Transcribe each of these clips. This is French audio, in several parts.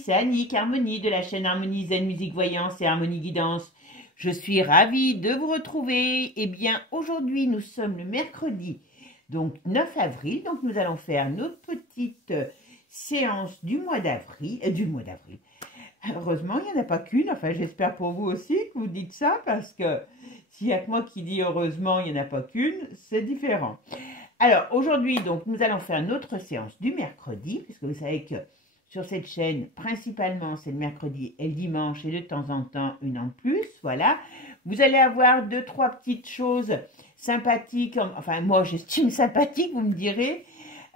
c'est Annick Harmonie de la chaîne Harmonie Zen Musique Voyance et Harmonie Guidance. Je suis ravie de vous retrouver. Eh bien, aujourd'hui, nous sommes le mercredi, donc 9 avril. Donc, nous allons faire notre petite séance du mois d'avril. Heureusement, il n'y en a pas qu'une. Enfin, j'espère pour vous aussi que vous dites ça, parce que s'il n'y a que moi qui dis heureusement, il n'y en a pas qu'une, c'est différent. Alors, aujourd'hui, donc, nous allons faire notre séance du mercredi, puisque vous savez que sur cette chaîne, principalement, c'est le mercredi et le dimanche, et de temps en temps, une en plus, voilà. Vous allez avoir 2-3 petites choses sympathiques, enfin, moi, j'estime sympathiques, vous me direz,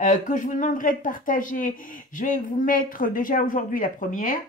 que je vous demanderai de partager. Je vais vous mettre déjà aujourd'hui la première.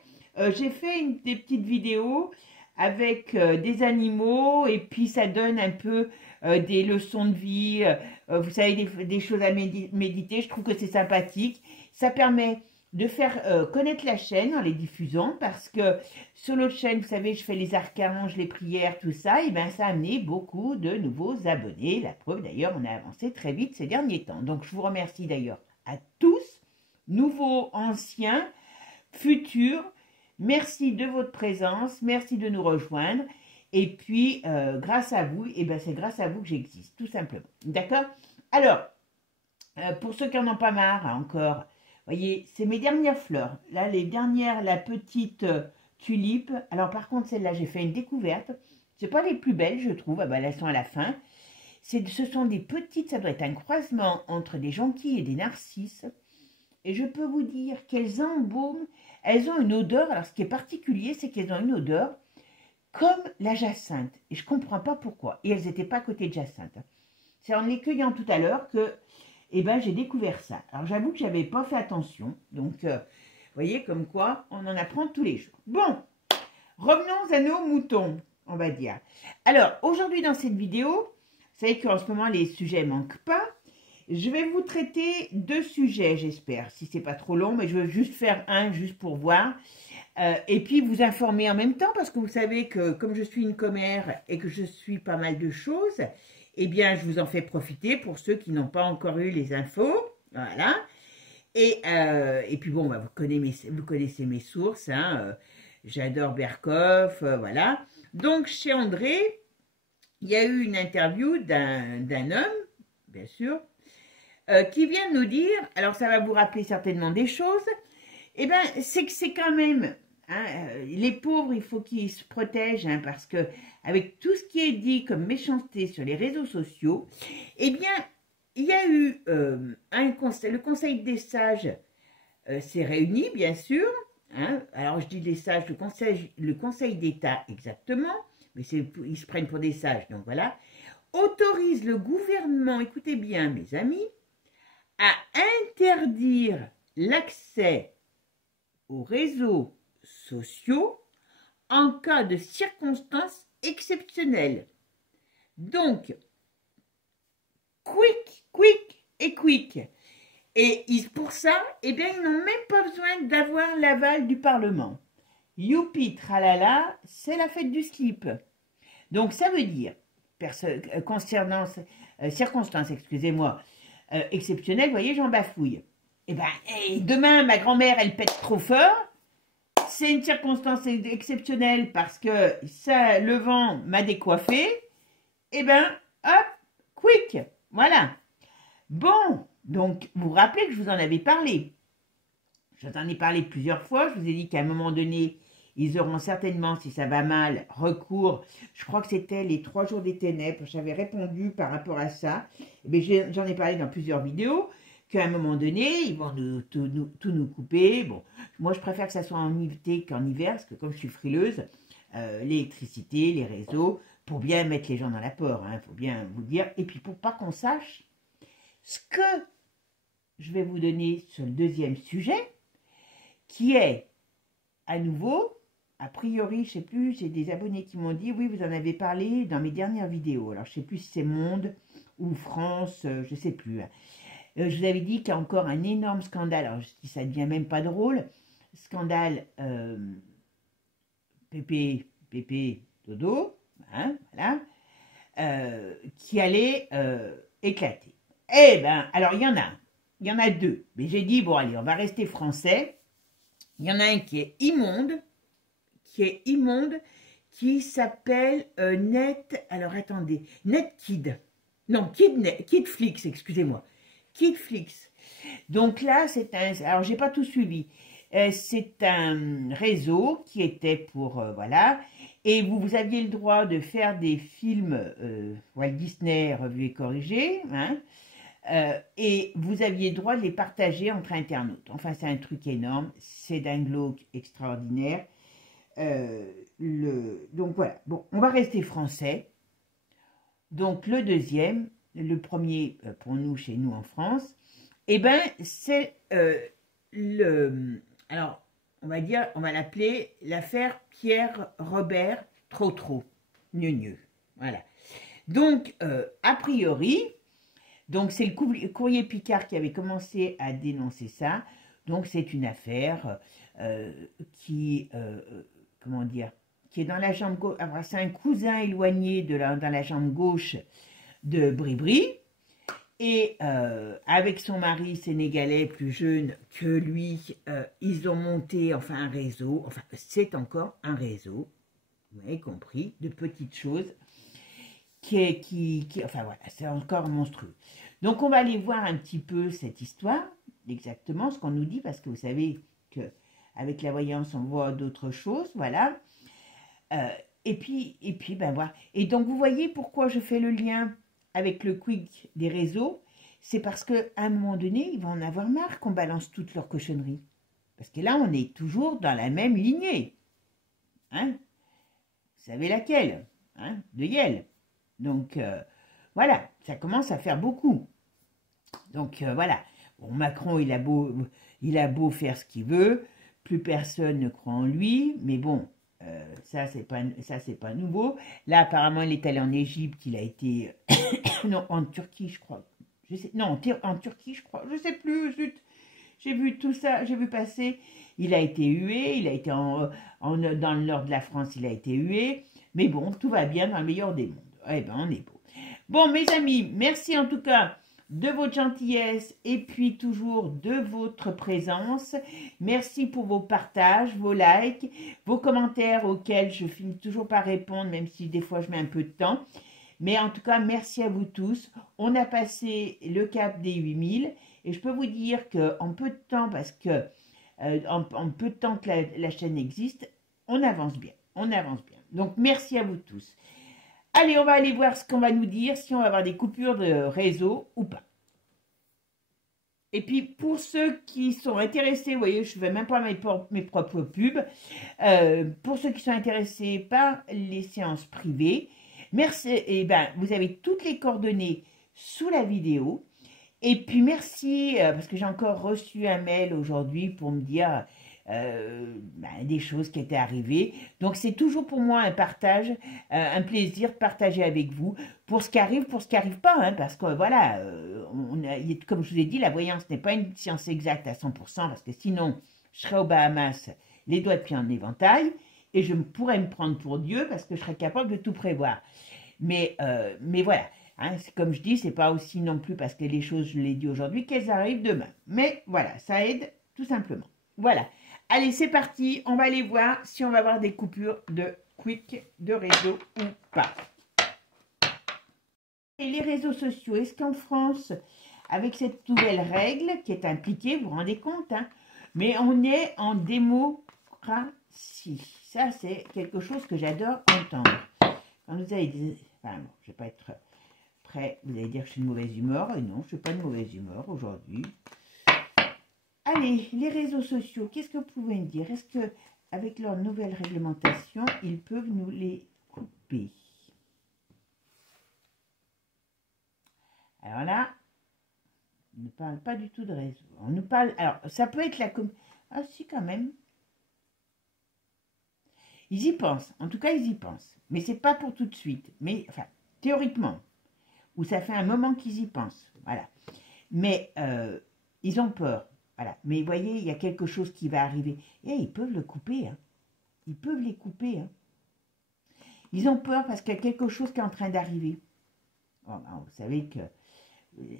J'ai fait des petites vidéos avec des animaux, et puis ça donne un peu des leçons de vie, vous savez, des choses à méditer. Je trouve que c'est sympathique. Ça permet de faire connaître la chaîne en les diffusant, parce que sur l'autre chaîne, vous savez, je fais les archanges, les prières, tout ça, et bien ça a amené beaucoup de nouveaux abonnés. La preuve, d'ailleurs, on a avancé très vite ces derniers temps. Donc, je vous remercie d'ailleurs à tous, nouveaux, anciens, futurs. Merci de votre présence, merci de nous rejoindre. Et puis, grâce à vous, et ben c'est grâce à vous que j'existe, tout simplement. D'accord? Alors, pour ceux qui n'en ont pas marre encore, voyez, c'est mes dernières fleurs. Là, les dernières, la petite tulipe. Alors, par contre, celle-là, j'ai fait une découverte. Ce pas les plus belles, je trouve. Ah ben, elles sont à la fin. Ce sont des petites, ça doit être un croisement entre des jonquilles et des narcisses. Et je peux vous dire qu'elles embaument. Elles ont une odeur. Alors, ce qui est particulier, c'est qu'elles ont une odeur comme la jacinthe. Et je ne comprends pas pourquoi. Et elles n'étaient pas à côté de jacinthe. C'est en les cueillant tout à l'heure que j'ai découvert ça. Alors, j'avoue que je n'avais pas fait attention. Donc, vous voyez, comme quoi, on en apprend tous les jours. Bon, revenons à nos moutons, on va dire. Alors, aujourd'hui, dans cette vidéo, vous savez qu'en ce moment, les sujets ne manquent pas. Je vais vous traiter 2 sujets, j'espère. Si ce n'est pas trop long, mais je veux juste faire un, juste pour voir. Et puis, vous informer en même temps, parce que vous savez que, comme je suis une commère et que je suis pas mal de choses, eh bien, je vous en fais profiter pour ceux qui n'ont pas encore eu les infos. Voilà. Et puis, bon, bah, vous connaissez mes sources. Hein, j'adore Berkoff, voilà. Donc, chez André, il y a eu une interview d'un homme, bien sûr, qui vient nous dire, alors ça va vous rappeler certainement des choses, eh bien, c'est que c'est quand même, hein, les pauvres, il faut qu'ils se protègent, hein, parce que avec tout ce qui est dit comme méchanceté sur les réseaux sociaux, eh bien, il y a eu le Conseil des sages s'est réuni, bien sûr, hein, alors je dis les sages, le conseil d'État exactement, mais ils se prennent pour des sages, donc voilà, autorise le gouvernement, écoutez bien mes amis, à interdire l'accès aux réseaux sociaux en cas de circonstances exceptionnelles. Donc, quick. Et pour ça, eh bien, ils n'ont même pas besoin d'avoir l'aval du Parlement. Youpi, tralala, c'est la fête du slip. Donc, ça veut dire, concernant circonstances, excusez-moi, exceptionnelles, vous voyez, j'en bafouille. Eh bien, demain, ma grand-mère, elle pète trop fort. C'est une circonstance exceptionnelle parce que le vent m'a décoiffé. Eh bien, hop, quick. Voilà. Bon, donc, vous vous rappelez que je vous en avais parlé. Je vous en ai parlé plusieurs fois. Je vous ai dit qu'à un moment donné, ils auront certainement, si ça va mal, recours. Je crois que c'était les 3 jours des ténèbres. J'avais répondu par rapport à ça. J'en ai parlé dans plusieurs vidéos. Qu'à un moment donné, ils vont tout nous couper. Bon, moi, je préfère que ça soit en été qu'en hiver, parce que comme je suis frileuse, l'électricité, les réseaux, pour bien mettre les gens dans la porte, hein, faut bien vous dire. Et puis, pour pas qu'on sache ce que je vais vous donner sur le 2e sujet, qui est, à nouveau, a priori, je sais plus, j'ai des abonnés qui m'ont dit, oui, vous en avez parlé dans mes dernières vidéos. Alors, je sais plus si c'est Monde ou France, je sais plus. Je vous avais dit qu'il y a encore un énorme scandale. Alors, ça ne devient même pas drôle. Scandale Pépé Dodo, hein, voilà, qui allait éclater. Eh bien, alors, il y en a 2. Mais j'ai dit, bon, allez, on va rester français. Il y en a un qui s'appelle alors attendez, NetKid. Non, KidFlix, excusez-moi. KidFlix. Donc là, c'est un... Alors, j'ai pas tout suivi. C'est un réseau qui était pour... voilà. Et vous aviez le droit de faire des films Walt Disney revus et corrigés. Hein, et vous aviez le droit de les partager entre internautes. Enfin, c'est un truc énorme. C'est d'un glauque extraordinaire. Donc voilà. Bon, on va rester français. Donc le deuxième, le premier pour nous, chez nous en France, eh ben, c'est alors, on va l'appeler l'affaire Pierre-Robert Trotro, gneu. Voilà. Donc, a priori, donc c'est le courrier Picard qui avait commencé à dénoncer ça. Donc, c'est une affaire qui, comment dire, qui est dans la jambe gauche. C'est un cousin éloigné dans la jambe gauche de Bribri. Et avec son mari sénégalais plus jeune que lui, ils ont monté enfin un réseau, enfin c'est encore un réseau, vous avez compris, de petites choses, enfin voilà, c'est encore monstrueux. Donc on va aller voir un petit peu cette histoire, exactement ce qu'on nous dit, parce que vous savez qu'avec la voyance on voit d'autres choses, voilà. Et puis ben voilà. Et donc vous voyez pourquoi je fais le lien avec le quick des réseaux, c'est parce qu'à un moment donné, ils vont en avoir marre qu'on balance toutes leurs cochonneries. Parce que là, on est toujours dans la même lignée. Hein, vous savez laquelle, hein, de Yel. Donc, voilà, ça commence à faire beaucoup. Donc, voilà. Bon, Macron, il a beau faire ce qu'il veut, plus personne ne croit en lui, mais bon, ça, c'est pas nouveau. Là, apparemment, il est allé en Égypte, il a été... non, en Turquie, je crois. Non, en Turquie, je crois. Je sais plus, zut. J'ai vu tout ça, j'ai vu passer. Il a été hué, il a été dans le nord de la France, il a été hué. Mais bon, tout va bien dans le meilleur des mondes. Eh ben, on est beau. Bon, mes amis, merci en tout cas de votre gentillesse et puis toujours de votre présence. Merci pour vos partages, vos likes, vos commentaires auxquels je finis toujours par répondre, même si des fois je mets un peu de temps. Mais en tout cas, merci à vous tous. On a passé le cap des 8000 et je peux vous dire qu'en peu de temps, parce que en peu de temps que la chaîne existe, on avance bien. On avance bien. Donc, merci à vous tous. Allez, on va aller voir ce qu'on va nous dire, si on va avoir des coupures de réseau ou pas. Et puis, pour ceux qui sont intéressés, vous voyez, je ne fais même pas mes propres pubs. Pour ceux qui sont intéressés par les séances privées, merci. Et ben, vous avez toutes les coordonnées sous la vidéo. Et puis, merci, parce que j'ai encore reçu un mail aujourd'hui pour me dire des choses qui étaient arrivées. Donc, c'est toujours pour moi un partage, un plaisir de partager avec vous pour ce qui arrive pas, hein, parce que voilà, comme je vous ai dit, la voyance n'est pas une science exacte à 100%, parce que sinon, je serais aux Bahamas, les doigts de pied en éventail, et je pourrais me prendre pour Dieu, parce que je serais capable de tout prévoir. Mais voilà. Hein, comme je dis, c'est pas aussi non plus parce que les choses, je l'ai dit aujourd'hui, qu'elles arrivent demain. Mais voilà, ça aide tout simplement. Voilà. Allez, c'est parti. On va aller voir si on va avoir des coupures de quick, de réseau ou pas. Et les réseaux sociaux, est-ce qu'en France, avec cette nouvelle règle qui est impliquée, vous vous rendez compte, hein, mais on est en démocratie. Ça, c'est quelque chose que j'adore entendre. Quand vous avez des... Enfin, bon, je ne vais pas être... Après, vous allez dire que je suis de mauvaise humeur. Et non, je ne suis pas de mauvaise humeur aujourd'hui. Allez, les réseaux sociaux, qu'est-ce que vous pouvez me dire? Est-ce que avec leur nouvelle réglementation, ils peuvent nous les couper? Alors là, on ne parle pas du tout de réseau. On nous parle... Alors, ça peut être la... Ah si, quand même. Ils y pensent. En tout cas, ils y pensent. Mais c'est pas pour tout de suite. Mais, enfin, théoriquement... où ça fait un moment qu'ils y pensent, voilà. Mais ils ont peur, voilà. Mais vous voyez, il y a quelque chose qui va arriver. Et ils peuvent le couper, hein. Ils peuvent les couper, hein. Ils ont peur parce qu'il y a quelque chose qui est en train d'arriver. Bon, ben, vous savez que... il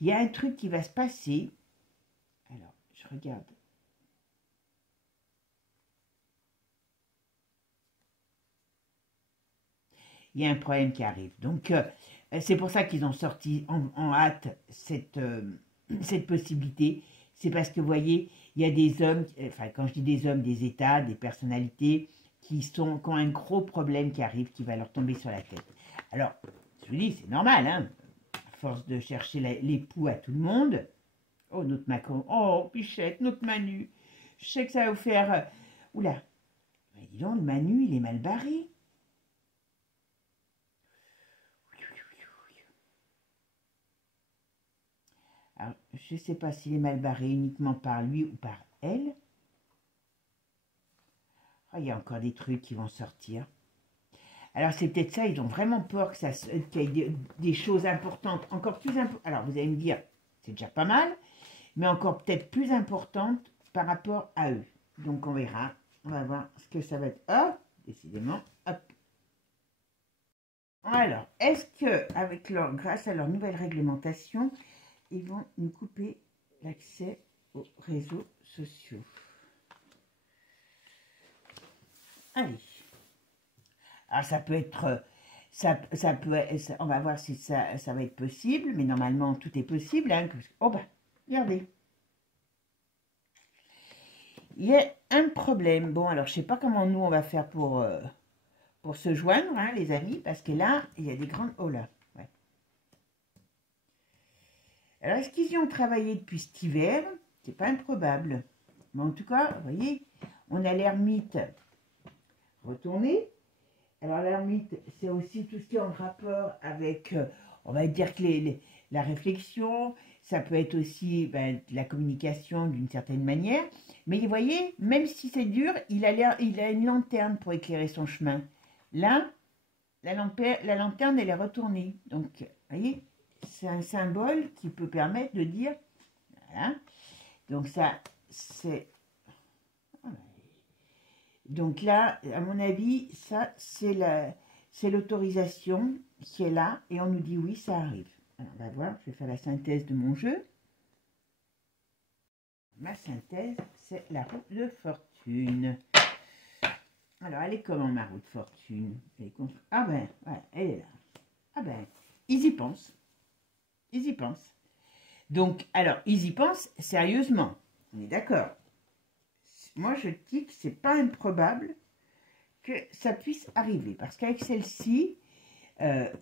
y a un truc qui va se passer. Alors, Je regarde. Il y a un problème qui arrive. Donc, c'est pour ça qu'ils ont sorti en hâte cette possibilité. C'est parce que, vous voyez, il y a des hommes, enfin, quand je dis des hommes, des états, des personnalités, qui ont un gros problème qui arrive, qui va leur tomber sur la tête. Alors, je vous dis, c'est normal, hein, à force de chercher l'époux à tout le monde. Oh, notre Macron, oh, Pichette, notre Manu. Je sais que ça va vous faire... Oula, mais dis donc, le Manu, il est mal barré. Alors, je ne sais pas s'il est mal barré uniquement par lui ou par elle. Oh, il y a encore des trucs qui vont sortir. Alors, c'est peut-être ça, ils ont vraiment peur qu'il y ait des choses importantes, encore plus importantes. Alors, vous allez me dire, c'est déjà pas mal, mais encore peut-être plus importantes par rapport à eux. Donc, on verra. On va voir ce que ça va être. Hop, décidément, hop. Alors, est-ce que, grâce à leur nouvelle réglementation, ils vont nous couper l'accès aux réseaux sociaux? Allez. Alors, ça peut être... on va voir si ça va être possible, mais normalement, tout est possible. Hein, oh, ben, regardez. Il y a un problème. Bon, alors, je ne sais pas comment nous, on va faire pour se joindre, hein, les amis, parce que là, il y a des grandes... Oh là, ouais. Alors, est-ce qu'ils y ont travaillé depuis cet hiver? C'est pas improbable. Mais en tout cas, vous voyez, on a l'ermite retourné. Alors, l'ermite, c'est aussi tout ce qui est en rapport avec, on va dire que la réflexion, ça peut être aussi la communication d'une certaine manière. Mais vous voyez, même si c'est dur, il a une lanterne pour éclairer son chemin. Là, la lanterne, elle est retournée. Donc, vous voyez, c'est un symbole qui peut permettre de dire, voilà. Donc ça, c'est... Donc là, à mon avis, ça, c'est l'autorisation qui est là, et on nous dit oui, ça arrive. Alors, on va voir, je vais faire la synthèse de mon jeu. Ma synthèse, c'est la roue de fortune. Alors, elle est comment, ma roue de fortune? Ah ben, ouais, elle est là. Ah ben, ils y pensent. Ils y pensent. Donc, alors, ils y pensent sérieusement. On est d'accord. Moi, je dis que c'est pas improbable que ça puisse arriver. Parce qu'avec celle-ci,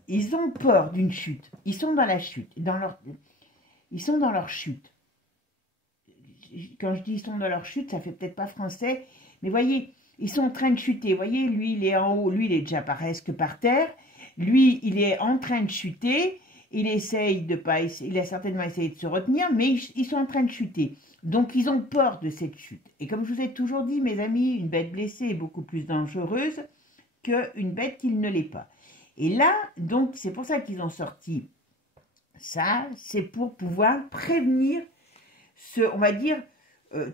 ils ont peur d'une chute. Ils sont dans la chute. Ils sont dans leur chute. Quand je dis ils sont dans leur chute, ça fait peut-être pas français. Mais voyez, ils sont en train de chuter. Vous voyez, lui, il est en haut. Lui, il est déjà presque par terre. Lui, il est en train de chuter. Il essaye de pas... Il a certainement essayé de se retenir, mais ils sont en train de chuter. Donc, ils ont peur de cette chute. Et comme je vous ai toujours dit, mes amis, une bête blessée est beaucoup plus dangereuse qu'une bête qui ne l'est pas. Et là, donc, c'est pour ça qu'ils ont sorti ça. C'est pour pouvoir prévenir on va dire,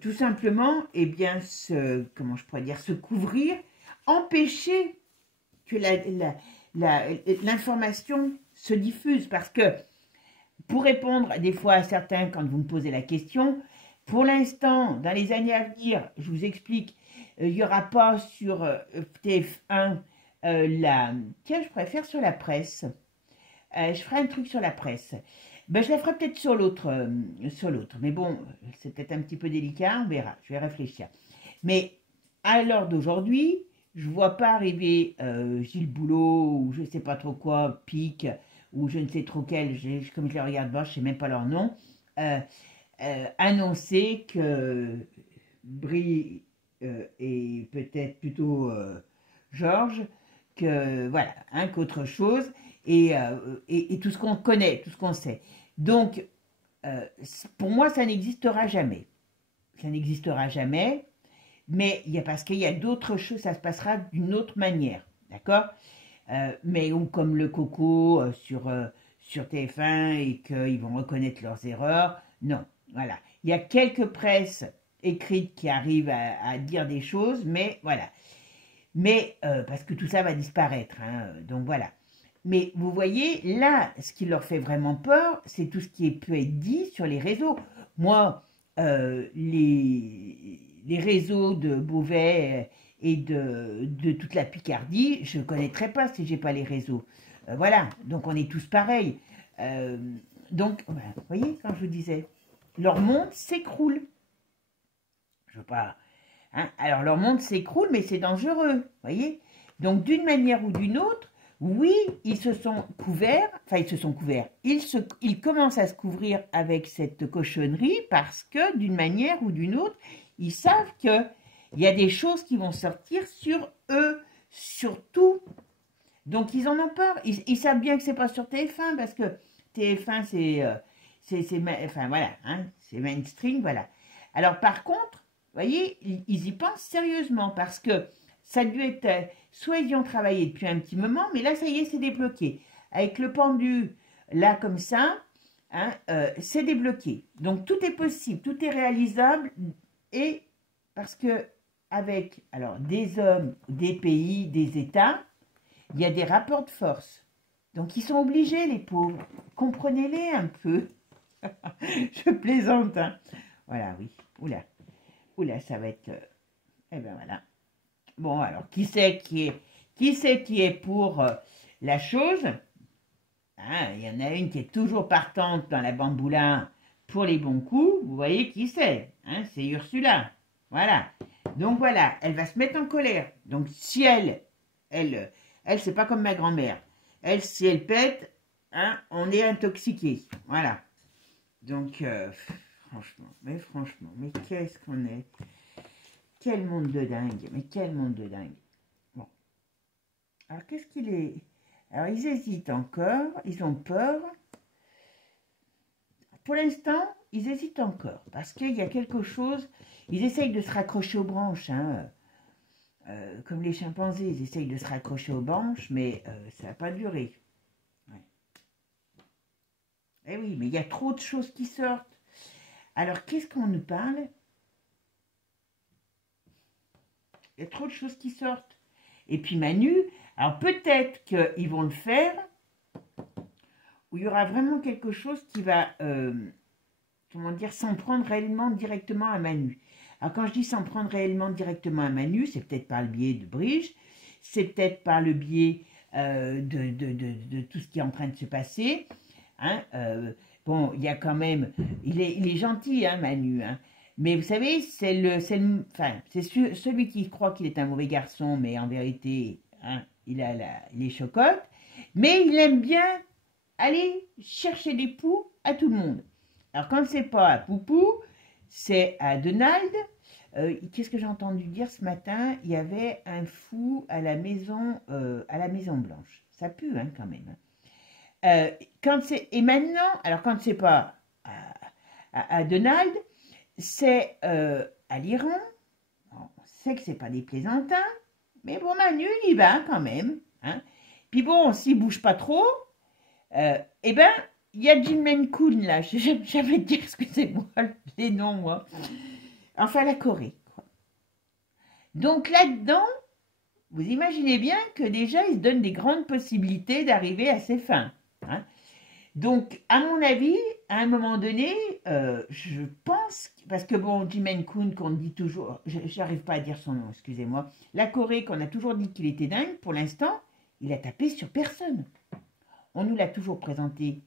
tout simplement, eh bien, comment je pourrais dire, se couvrir, empêcher que l'information se diffuse. Parce que, pour répondre des fois à certains quand vous me posez la question, pour l'instant, dans les années à venir, je vous explique, il n'y aura pas sur TF1 Tiens, je préfère sur la presse. Je ferai un truc sur la presse. Ben, je la ferai peut-être sur l'autre. Mais bon, c'est peut-être un petit peu délicat, on verra. Je vais réfléchir. Mais à l'heure d'aujourd'hui, je ne vois pas arriver Gilles Boulot ou je ne sais pas trop quoi, Pic, ou je ne sais trop quel, comme je les regarde pas, je ne sais même pas leur nom, annoncer que Brie et peut-être plutôt Georges, que voilà, hein, qu'autre chose, et tout ce qu'on connaît, tout ce qu'on sait. Donc, pour moi, ça n'existera jamais. Ça n'existera jamais, mais parce qu'il y a d'autres choses, ça se passera d'une autre manière, d'accord? Mais comme le coco sur TF1 et qu'ils vont reconnaître leurs erreurs, non, voilà. Il y a quelques presses écrites qui arrivent à dire des choses, mais voilà. Mais, parce que tout ça va disparaître, hein, donc voilà. Mais vous voyez, là, ce qui leur fait vraiment peur, c'est tout ce qui peut être dit sur les réseaux. Moi, les réseaux de Beauvais et de toute la Picardie, je ne connaîtrais pas si j'ai pas les réseaux. Voilà, donc on est tous pareils. Euh, donc, vous voyez, quand je vous disais, leur monde s'écroule. Je veux pas. Hein, alors leur monde s'écroule, mais c'est dangereux, vous voyez. Donc d'une manière ou d'une autre, oui, ils se sont couverts, enfin ils se sont couverts, ils commencent à se couvrir avec cette cochonnerie parce que d'une manière ou d'une autre, ils savent qu'il y a des choses qui vont sortir sur eux, sur tout. Donc ils en ont peur, ils savent bien que c'est pas sur TF1 parce que TF1 enfin voilà, hein, c'est mainstream, voilà. Alors par contre, vous voyez, ils y pensent sérieusement parce que ça a dû être, soit ils y ont travaillé depuis un petit moment, mais là, ça y est, c'est débloqué. Avec le pendu, là, comme ça, hein, c'est débloqué. Donc, tout est possible, tout est réalisable, et parce que avec, alors, des hommes, des pays, des États, il y a des rapports de force. Donc, ils sont obligés, les pauvres. Comprenez-les un peu. Je plaisante, hein. Voilà, oui. Oula. Oula, ça va être... eh ben voilà. Bon, alors, qui c'est qui est pour la chose? Hein, il y en a une qui est toujours partante dans la bamboula pour les bons coups. Vous voyez qui c'est? Hein, c'est Ursula. Voilà. Donc voilà, elle va se mettre en colère. Donc si elle, c'est pas comme ma grand-mère. Elle, si elle pète, hein, on est intoxiqué. Voilà. Donc, franchement, mais qu'est-ce qu'on est? Quel monde de dingue, mais quel monde de dingue. Bon. Alors, qu'est-ce qu'il est? Alors, ils hésitent encore, ils ont peur. Pour l'instant, ils hésitent encore, parce qu'il y a quelque chose, ils essayent de se raccrocher aux branches, hein. Comme les chimpanzés, ils essayent de se raccrocher aux branches, mais ça n'a pas duré. Ouais. Eh oui, mais il y a trop de choses qui sortent. Alors, qu'est-ce qu'on nous parle? Il y a trop de choses qui sortent. Et puis Manu, alors peut-être qu'ils vont le faire, où il y aura vraiment quelque chose qui va, comment dire, s'en prendre réellement directement à Manu. Alors quand je dis s'en prendre réellement directement à Manu, c'est peut-être par le biais de Brigitte, c'est peut-être par le biais de tout ce qui est en train de se passer. Hein, bon, il y a quand même, il est gentil, hein, Manu, hein. Mais vous savez, c'est celui qui croit qu'il est un mauvais garçon, mais en vérité, hein, il est chocotte. Mais il aime bien aller chercher des poux à tout le monde. Alors quand c'est pas à Poupou, c'est à Donald. Qu'est-ce que j'ai entendu dire ce matin? Il y avait un fou à la Maison Blanche. Ça pue, hein, quand même. Et maintenant, alors quand c'est pas à Donald, c'est à l'Iran. On sait que c'est pas des plaisantins, mais bon, Manu, il y va quand même. Hein. Puis bon, s'il bouge pas trop, eh ben, il y a Jin Kun là. Je sais jamais dire, excusez-moi, les noms, moi. Enfin, la Corée. Quoi. Donc là-dedans, vous imaginez bien que déjà, il se donne des grandes possibilités d'arriver à ses fins. Hein. Donc, à mon avis, à un moment donné, je pense, parce que bon, Jin Kun, qu'on dit toujours, j'arrive pas à dire son nom, excusez-moi, la Corée, qu'on a toujours dit qu'il était dingue, pour l'instant, il a tapé sur personne. On nous l'a toujours présenté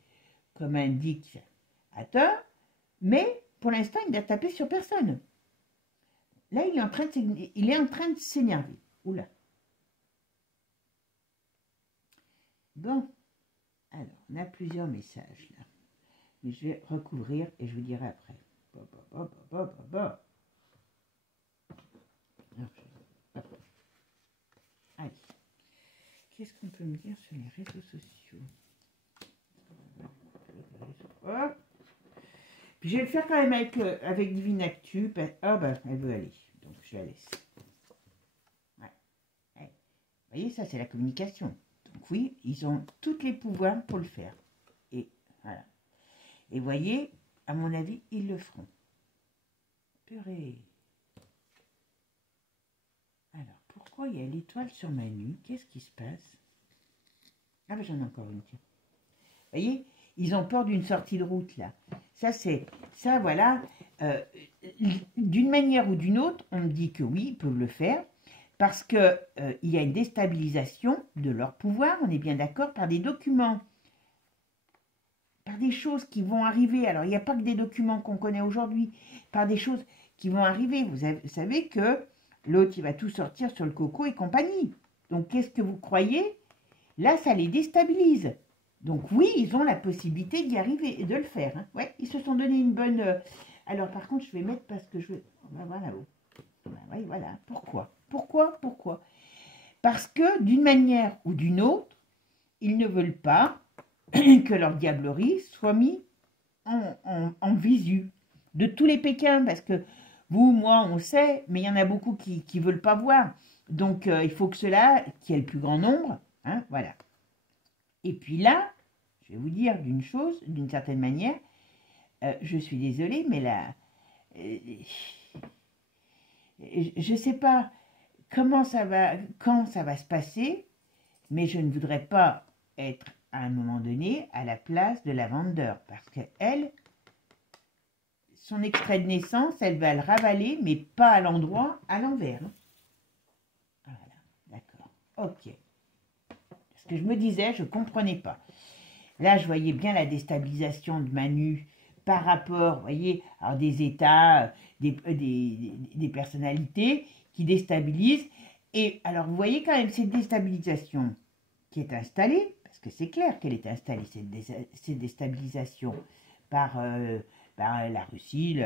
comme un dictateur, mais pour l'instant, il n'a tapé sur personne. Là, il est en train de s'énerver. Oula. Bon. Alors, on a plusieurs messages là. Mais je vais recouvrir et je vous dirai après. Allez. Qu'est-ce qu'on peut me dire sur les réseaux sociaux? Oh. Puis je vais le faire quand même avec Divine Actu. Oh ben, elle veut aller. Donc je la laisse. Ouais. Ouais. Vous voyez, ça c'est la communication. Donc oui, ils ont tous les pouvoirs pour le faire. Et voilà. Et voyez, à mon avis, ils le feront. Purée. Alors, pourquoi il y a l'étoile sur Manu? Qu'est-ce qui se passe? Ah ben j'en ai encore une, tiens. Vous voyez, Ils ont peur d'une sortie de route, là. Ça, voilà. D'une manière ou d'une autre, on me dit que oui, ils peuvent le faire, parce qu'il y a une déstabilisation de leur pouvoir, on est bien d'accord, par des documents, par des choses qui vont arriver. Alors, il n'y a pas que des documents qu'on connaît aujourd'hui, par des choses qui vont arriver. Vous savez que l'autre, il va tout sortir sur le coco et compagnie. Donc, qu'est-ce que vous croyez? Là, ça les déstabilise. Donc, oui, ils ont la possibilité d'y arriver et de le faire. Hein. Ouais, ils se sont donné une bonne... Alors, par contre, je vais mettre parce que je veux... On va voir là-haut. Oui, voilà. Pourquoi? Pourquoi? Parce que, d'une manière ou d'une autre, ils ne veulent pas que leur diablerie soit mise en visu de tous les Pékins, parce que vous, moi, on sait, mais il y en a beaucoup qui ne veulent pas voir. Donc, il faut que cela, qui est le plus grand nombre, hein, voilà. Et puis là, je vais vous dire d'une chose, d'une certaine manière, je suis désolée, mais là, je ne sais pas comment ça va, quand ça va se passer, mais je ne voudrais pas être à un moment donné à la place de la vendeur, parce qu'elle, son extrait de naissance, elle va le ravaler, mais pas à l'endroit, à l'envers. Voilà, d'accord, ok. Parce que je me disais, je ne comprenais pas. Là, je voyais bien la déstabilisation de Manu par rapport, vous voyez, alors des États, des personnalités qui déstabilisent. Et alors, vous voyez quand même cette déstabilisation qui est installée, parce que c'est clair qu'elle est installée, cette déstabilisation par la Russie,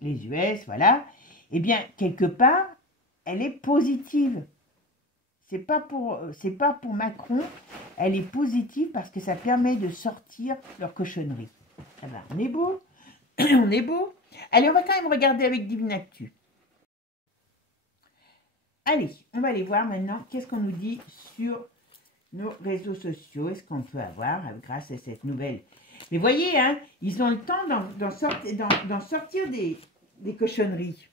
les US, voilà. Eh bien, quelque part, elle est positive. C'est pas pour Macron, elle est positive parce que ça permet de sortir leur cochonnerie. Ah ben, on est beau, on est beau. Allez, on va quand même regarder avec Divine Actu. Allez, on va aller voir maintenant qu'est-ce qu'on nous dit sur nos réseaux sociaux. Est-ce qu'on peut avoir, grâce à cette nouvelle... Mais voyez, hein, ils ont le temps d'en sortir des cochonneries.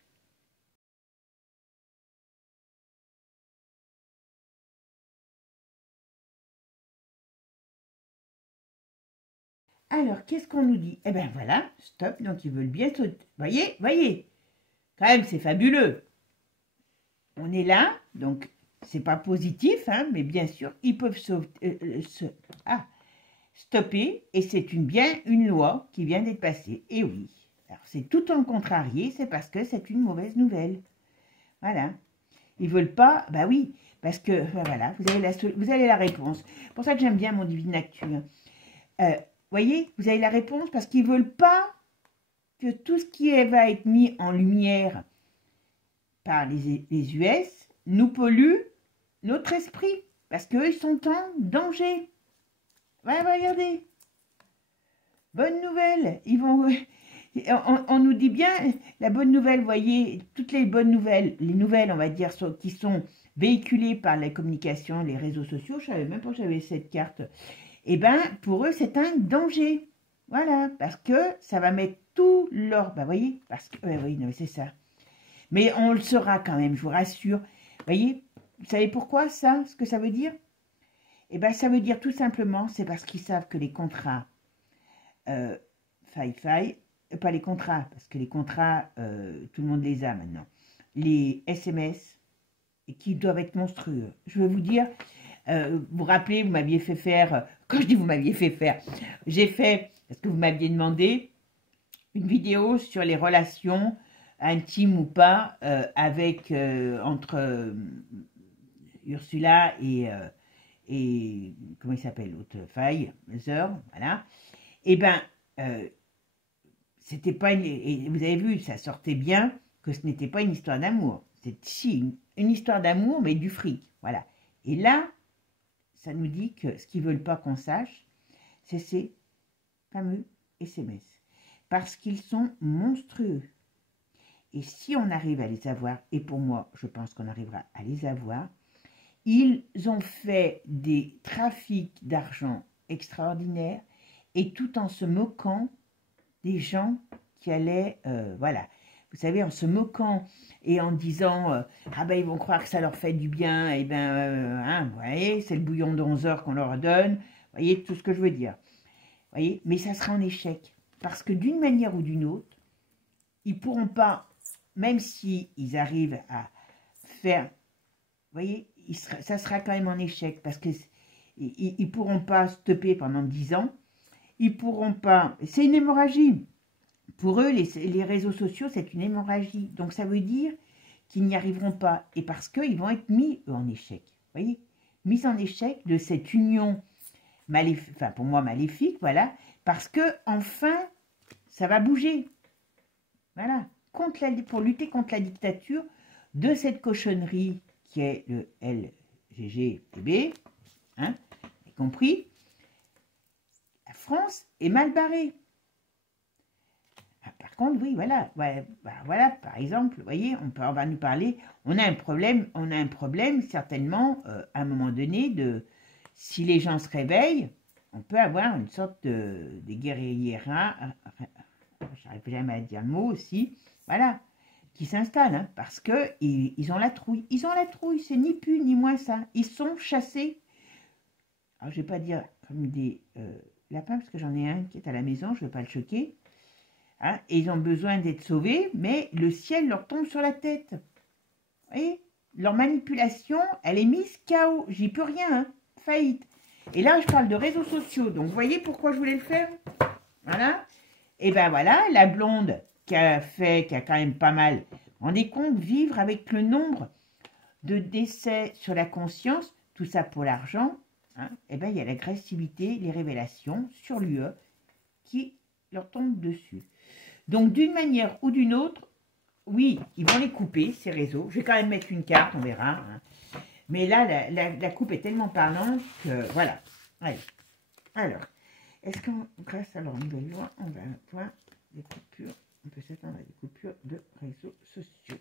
Alors, qu'est-ce qu'on nous dit? Eh bien, voilà, stop, donc ils veulent bien sauter. Voyez, quand même, c'est fabuleux. On est là, donc c'est pas positif, hein, mais bien sûr, ils peuvent stopper, et c'est bien une loi qui vient d'être passée. Et oui, alors c'est tout en contrarié, c'est parce que c'est une mauvaise nouvelle. Voilà. Ils veulent pas, bah oui, parce que, voilà, vous avez la réponse. C'est pour ça que j'aime bien mon Divine Actu. Voyez, vous avez la réponse parce qu'ils ne veulent pas que tout ce qui va être mis en lumière par les US nous pollue notre esprit. Parce qu'eux, ils sont en danger. Ouais, regardez. Bonne nouvelle. On nous dit bien, la bonne nouvelle, voyez, toutes les bonnes nouvelles, les nouvelles, on va dire, qui sont véhiculées par la communication, les réseaux sociaux, je ne savais même pas que j'avais cette carte. Eh bien, pour eux, c'est un danger. Voilà, parce que ça va mettre tout leur... Bah, voyez, parce que... oui, non, c'est ça. Mais on le saura quand même, je vous rassure. Voyez, vous savez pourquoi ça, ce que ça veut dire? Eh bien, ça veut dire tout simplement, c'est parce qu'ils savent que les contrats... pas les contrats, parce que les contrats, tout le monde les a maintenant. Les SMS, qui doivent être monstrueux. Je veux vous dire... vous vous rappelez, vous m'aviez fait faire, quand je dis vous m'aviez fait faire, j'ai fait, parce que vous m'aviez demandé, une vidéo sur les relations intimes ou pas entre Ursula et comment il s'appelle l'autre, Pfizer, voilà. Et ben, c'était pas et vous avez vu, ça sortait bien que ce n'était pas une histoire d'amour. C'est si une histoire d'amour, mais du fric, voilà. Et là, ça nous dit que ce qu'ils ne veulent pas qu'on sache, c'est ces fameux SMS. Parce qu'ils sont monstrueux. Et si on arrive à les avoir, et pour moi, je pense qu'on arrivera à les avoir, ils ont fait des trafics d'argent extraordinaires, et tout en se moquant des gens qui allaient, voilà, vous savez, en se moquant et en disant ah ben ils vont croire que ça leur fait du bien, et ben hein, vous voyez, c'est le bouillon d'11 heures qu'on leur donne, voyez tout ce que je veux dire. Voyez, mais ça sera en échec. Parce que d'une manière ou d'une autre, ils ne pourront pas, même si ils arrivent à faire, vous voyez, ça sera quand même en échec. Parce qu'ils ne pourront pas stopper pendant 10 ans. Ils ne pourront pas, c'est une hémorragie. Pour eux, les réseaux sociaux, c'est une hémorragie. Donc ça veut dire qu'ils n'y arriveront pas. Et parce qu'ils vont être mis en échec. Vous voyez, mis en échec de cette union maléfique, enfin pour moi maléfique, voilà, parce que enfin, ça va bouger. Voilà, pour lutter contre la dictature de cette cochonnerie qui est le LGGB, hein, y compris, la France est mal barrée. Par contre, oui, voilà, ouais, bah, voilà, par exemple, vous voyez, on va nous parler, on a un problème certainement, à un moment donné, si les gens se réveillent, on peut avoir une sorte de guérilla, j'arrive jamais à dire le mot aussi, voilà, qui s'installe, hein, parce que ils ont la trouille. Ils ont la trouille, c'est ni plus ni moins ça. Ils sont chassés. Alors, je ne vais pas dire comme des lapins, parce que j'en ai un qui est à la maison, je ne veux pas le choquer. Hein, et ils ont besoin d'être sauvés, mais le ciel leur tombe sur la tête. Vous voyez, leur manipulation, elle est mise KO. J'y peux rien, hein, faillite. Et là, je parle de réseaux sociaux. Donc, vous voyez pourquoi je voulais le faire? Voilà. Et ben voilà, la blonde qui a quand même pas mal. Rendez compte, vivre avec le nombre de décès sur la conscience, tout ça pour l'argent. Hein, et ben il y a l'agressivité, les révélations sur l'UE qui leur tombent dessus. Donc, d'une manière ou d'une autre, oui, ils vont les couper, ces réseaux. Je vais quand même mettre une carte, on verra. Hein. Mais là, la coupe est tellement parlante que, voilà. Allez. Alors, est-ce que, grâce à leur nouvelle loi, on va avoir des coupures, on peut s'attendre à des coupures de réseaux sociaux.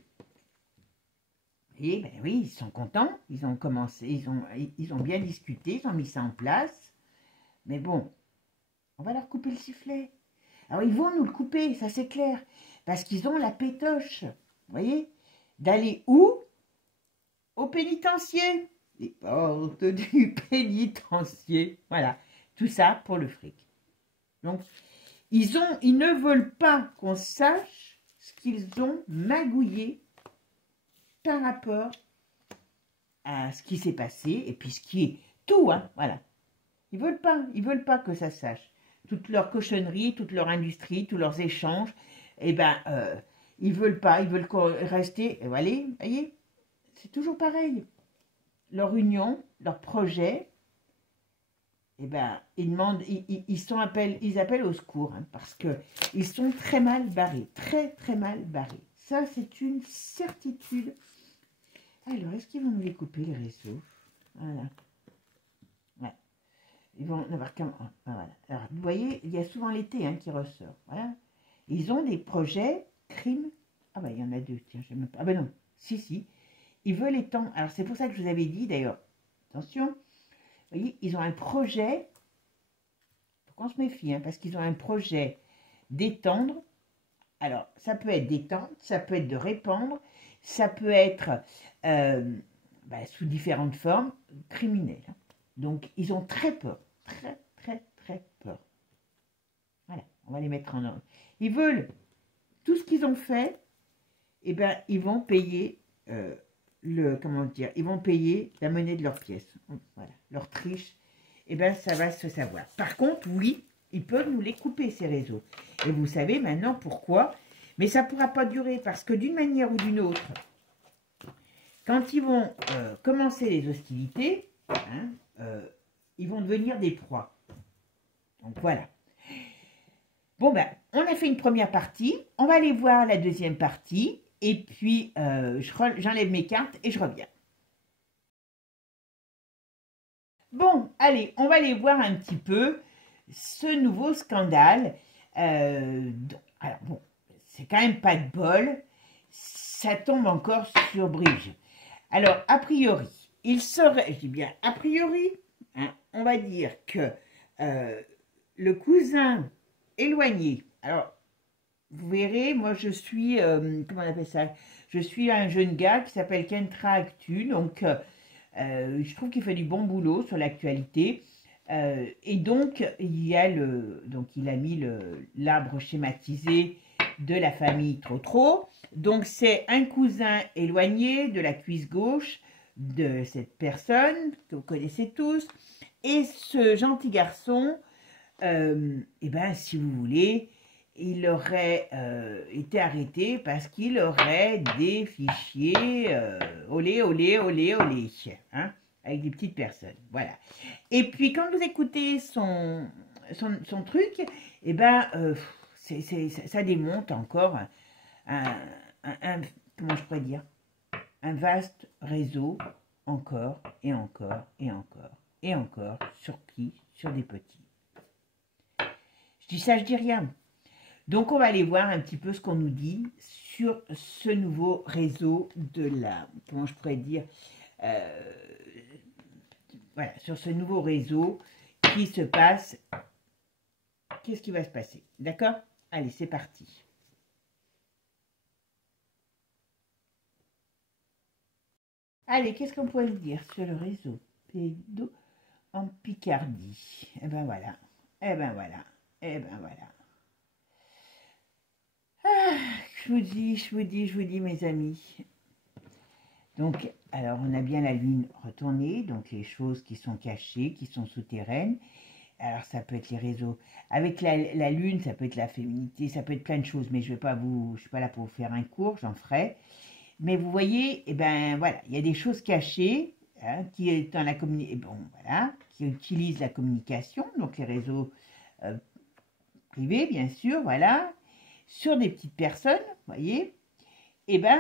Et ben oui, ils sont contents, ils ont commencé, ils ont bien discuté, ils ont mis ça en place. Mais bon, on va leur couper le sifflet. Alors, ils vont nous le couper, ça c'est clair. Parce qu'ils ont la pétoche, vous voyez, d'aller où? Au pénitencier. Les portes du pénitencier. Voilà, tout ça pour le fric. Donc, ils ne veulent pas qu'on sache ce qu'ils ont magouillé par rapport à ce qui s'est passé, et puis ce qui est tout, hein, voilà. Ils veulent pas que ça sache. Toute leur cochonnerie, toute leur industrie, tous leurs échanges, eh ben, ils veulent rester, et voilà, voyez, c'est toujours pareil. Leur union, leur projet, eh ben, ils appellent au secours, hein, parce qu'ils sont très mal barrés, très très mal barrés. Ça, c'est une certitude. Alors, est-ce qu'ils vont nous les couper, les réseaux? Voilà. Ouais. Ils vont avoir comme... Voilà. Alors, vous voyez, il y a souvent l'été, hein, qui ressort. Voilà. Ils ont des projets crimes. Ah ben, il y en a deux, tiens, je même pas... Ah ben non, si. Ils veulent étendre... Alors, c'est pour ça que je vous avais dit, d'ailleurs, attention, vous voyez, ils ont un projet, faut qu'on se méfie, hein, parce qu'ils ont un projet d'étendre. Alors, ça peut être d'étendre, ça peut être de répandre, ça peut être sous différentes formes criminelles. Hein. Donc, ils ont très peur, très peur. Voilà, on va les mettre en ordre. Ils veulent, tout ce qu'ils ont fait, eh ben, ils vont payer ils vont payer la monnaie de leur pièce. Voilà, leur triche, eh ben, ça va se savoir. Par contre, oui, ils peuvent nous les couper, ces réseaux. Et vous savez maintenant pourquoi. Mais ça ne pourra pas durer, parce que d'une manière ou d'une autre, quand ils vont commencer les hostilités, hein, ils vont devenir des proies. Donc voilà. Bon ben, on a fait une première partie. On va aller voir la deuxième partie. Et puis, j'enlève mes cartes et je reviens. Bon, allez, on va aller voir un petit peu ce nouveau scandale. Alors bon, c'est quand même pas de bol. Ça tombe encore sur Brigitte. Alors, a priori, il serait, je dis bien a priori, hein, on va dire que le cousin éloigné, alors, vous verrez, moi je suis, comment on appelle ça? Je suis un jeune gars qui s'appelle Kentra Actu, donc je trouve qu'il fait du bon boulot sur l'actualité. Et donc, il a mis l'arbre schématisé de la famille Trotro. Donc, c'est un cousin éloigné de la cuisse gauche de cette personne que vous connaissez tous. Et ce gentil garçon, eh ben, si vous voulez, il aurait été arrêté parce qu'il aurait des fichiers olé, olé, olé, olé, hein, avec des petites personnes. Voilà. Et puis, quand vous écoutez son truc, eh ben, ça démonte encore comment je pourrais dire, un vaste réseau, encore et encore et encore et encore, sur qui? Sur des petits. Je dis ça, je dis rien. Donc, on va aller voir un petit peu ce qu'on nous dit sur ce nouveau réseau comment je pourrais dire, voilà, sur ce nouveau réseau qui se passe. Qu'est-ce qui va se passer? D'accord? Allez, c'est parti. Allez, qu'est-ce qu'on pourrait dire sur le réseau pédo en Picardie? Eh ben voilà, eh ben voilà, eh ben voilà. Ah, je vous dis, mes amis. Donc, alors, on a bien la lune retournée, donc les choses qui sont cachées, qui sont souterraines. Alors, ça peut être les réseaux. Avec la lune, ça peut être la féminité, ça peut être plein de choses, mais je ne suis pas là pour vous faire un cours, j'en ferai. Mais vous voyez, eh ben voilà, il y a des choses cachées hein, qui est dans la qui utilisent la communication, donc les réseaux privés, bien sûr, voilà, sur des petites personnes, vous voyez, eh ben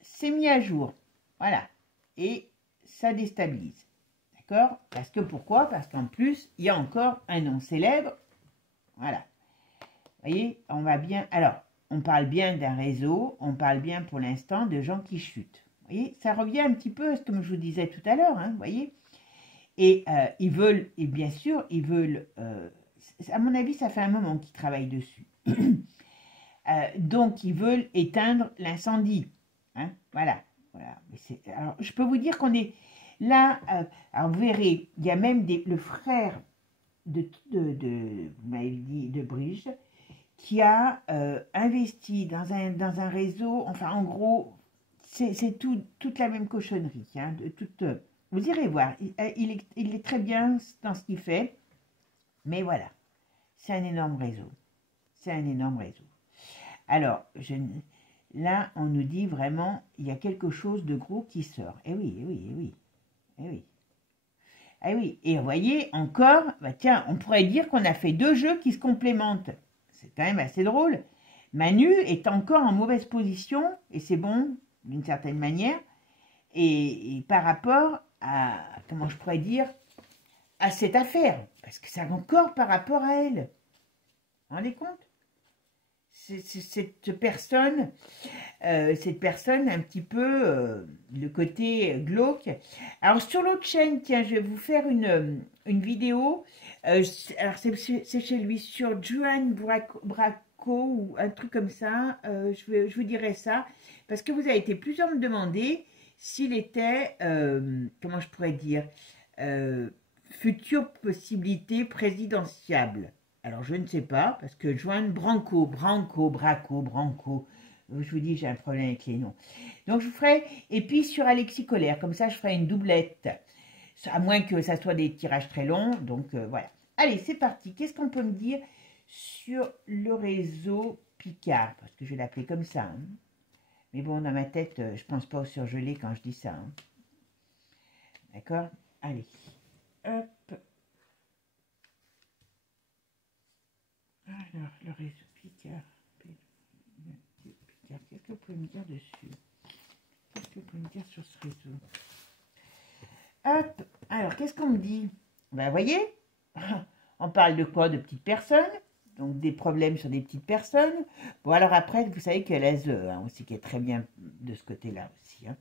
c'est mis à jour, voilà, et ça déstabilise, d'accord? Parce que pourquoi? Parce qu'en plus, il y a encore un nom célèbre, voilà, vous voyez, on va bien, alors, on parle bien d'un réseau, on parle bien pour l'instant de gens qui chutent. Vous voyez, ça revient un petit peu à ce que je vous disais tout à l'heure, hein, vous voyez. Et ils veulent, et bien sûr, ils veulent, à mon avis, ça fait un moment qu'ils travaillent dessus. Donc, ils veulent éteindre l'incendie. Hein, voilà. Alors, je peux vous dire qu'on est là, alors vous verrez, il y a même le frère vous m'avez dit, de Brigitte, qui a investi dans un réseau, enfin en gros, c'est toute la même cochonnerie. Hein, vous irez voir, il est très bien dans ce qu'il fait, mais voilà, c'est un énorme réseau. C'est un énorme réseau. Alors, là, on nous dit vraiment, il y a quelque chose de gros qui sort. Eh oui, eh oui, eh oui, eh oui. Eh oui, et vous voyez, encore, bah tiens, on pourrait dire qu'on a fait 2 jeux qui se complémentent. C'est quand même assez drôle. Manu est encore en mauvaise position, et c'est bon, d'une certaine manière, et par rapport à, comment je pourrais dire, à cette affaire, parce que c'est encore par rapport à elle. Vous vous rendez compte? Cette personne un petit peu, le côté glauque. Alors, sur l'autre chaîne, tiens, je vais vous faire une vidéo. Alors, c'est chez lui, sur Juan Braco, ou un truc comme ça. Je vous dirai ça, parce que vous avez été plusieurs à me demander s'il était, comment je pourrais dire, future possibilité présidentiable. Alors, je ne sais pas, parce que Juan Branco, Braco, je vous dis, j'ai un problème avec les noms. Donc, je ferai, et puis sur Alexis Colère, comme ça, je ferai une doublette, à moins que ça soit des tirages très longs, donc voilà. Allez, c'est parti. Qu'est-ce qu'on peut me dire sur le réseau Picard? Parce que je vais l'appeler comme ça. Hein. Mais bon, dans ma tête, je pense pas au surgelé quand je dis ça. Hein. D'accord? Allez. Hop. Alors, le réseau Picard. Qu'est-ce que vous pouvez me dire dessus? Qu'est-ce que vous pouvez me dire sur ce réseau? Hop. Alors, qu'est-ce qu'on me dit? Ben, vous voyez, on parle de quoi? De petites personnes. Donc, des problèmes sur des petites personnes. Bon, alors après, vous savez qu'il y a la ZE hein, aussi, qui est très bien de ce côté-là aussi. Hein.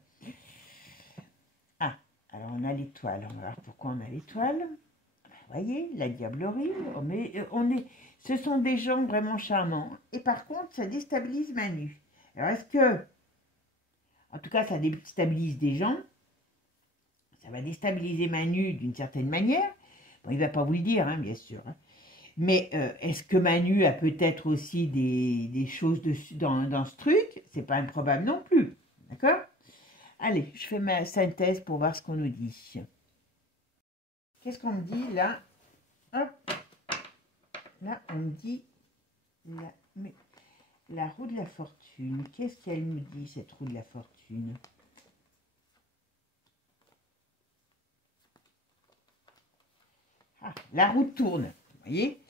Ah, alors on a l'étoile. On va voir pourquoi on a l'étoile. Vous voyez, la diablerie. Mais ce sont des gens vraiment charmants. Et par contre, ça déstabilise Manu. Alors, est-ce que... En tout cas, ça déstabilise des gens. Ça va déstabiliser Manu d'une certaine manière. Bon, il ne va pas vous le dire, hein, bien sûr. Hein. Mais est-ce que Manu a peut-être aussi des choses dessus, dans ce truc? C'est pas improbable non plus. D'accord? Allez, je fais ma synthèse pour voir ce qu'on nous dit. Qu'est-ce qu'on me dit là? Hop. Là, on me dit la roue de la fortune. Qu'est-ce qu'elle me dit, cette roue de la fortune? Ah, la roue tourne, vous voyez?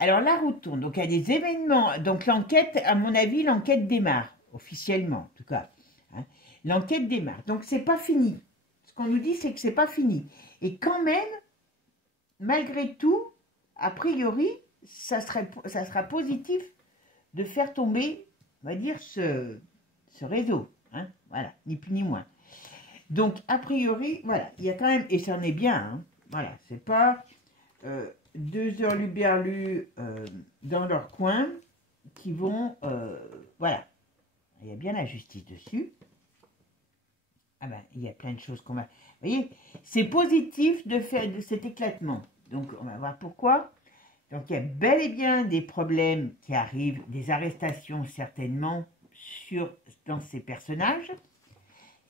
Alors, la roue tourne. Donc, il y a des événements. Donc, l'enquête, à mon avis, l'enquête démarre, officiellement, en tout cas. Hein. L'enquête démarre. Donc, c'est pas fini. Ce qu'on nous dit, c'est que c'est pas fini. Et quand même, malgré tout, a priori, ça sera positif de faire tomber, on va dire, ce réseau. Hein, voilà, ni plus ni moins. Donc, a priori, voilà, il y a quand même, et ça en est bien, hein, voilà, c'est pas 2 heures luberlus dans leur coin qui vont, voilà, il y a bien la justice dessus. Ah ben, il y a plein de choses qu'on va... Vous voyez, c'est positif de faire de cet éclatement. Donc, on va voir pourquoi. Donc, il y a bel et bien des problèmes qui arrivent, des arrestations certainement dans ces personnages.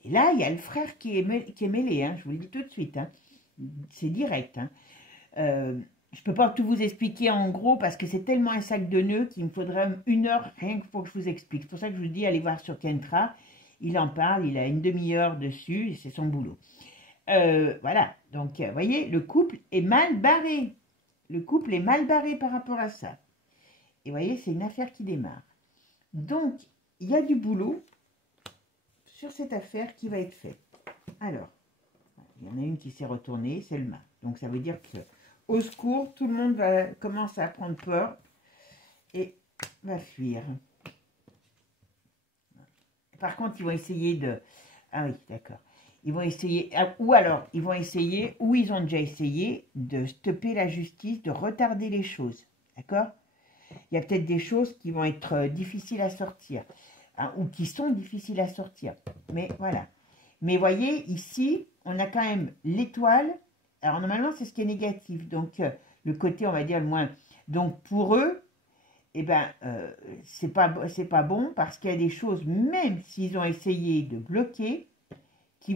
Et là, il y a le frère qui est mêlé, hein, je vous le dis tout de suite. Hein. C'est direct. Hein. Je ne peux pas tout vous expliquer en gros parce que c'est tellement un sac de nœuds qu'il me faudrait 1 heure rien que pour que je vous explique. C'est pour ça que je vous dis, allez voir sur Kentra. Il en parle, il a une demi-heure dessus, c'est son boulot. Voilà, donc vous voyez, le couple est mal barré. Le couple est mal barré par rapport à ça. Et vous voyez, c'est une affaire qui démarre. Donc, il y a du boulot sur cette affaire qui va être faite. Alors, il y en a une qui s'est retournée, c'est le mât. Donc, ça veut dire que, au secours, tout le monde va commencer à prendre peur et va fuir. Par contre, ils vont essayer de... Ah oui, d'accord. Ils vont essayer... Ou alors, ils vont essayer, ou ils ont déjà essayé, de stopper la justice, de retarder les choses. D'accord? Il y a peut-être des choses qui vont être difficiles à sortir. Hein, ou qui sont difficiles à sortir. Mais voilà. Mais voyez, ici, on a quand même l'étoile. Alors, normalement, c'est ce qui est négatif. Donc, le côté, on va dire, le moins... Donc, pour eux... eh bien, c'est pas bon parce qu'il y a des choses, même s'ils ont essayé de bloquer, qui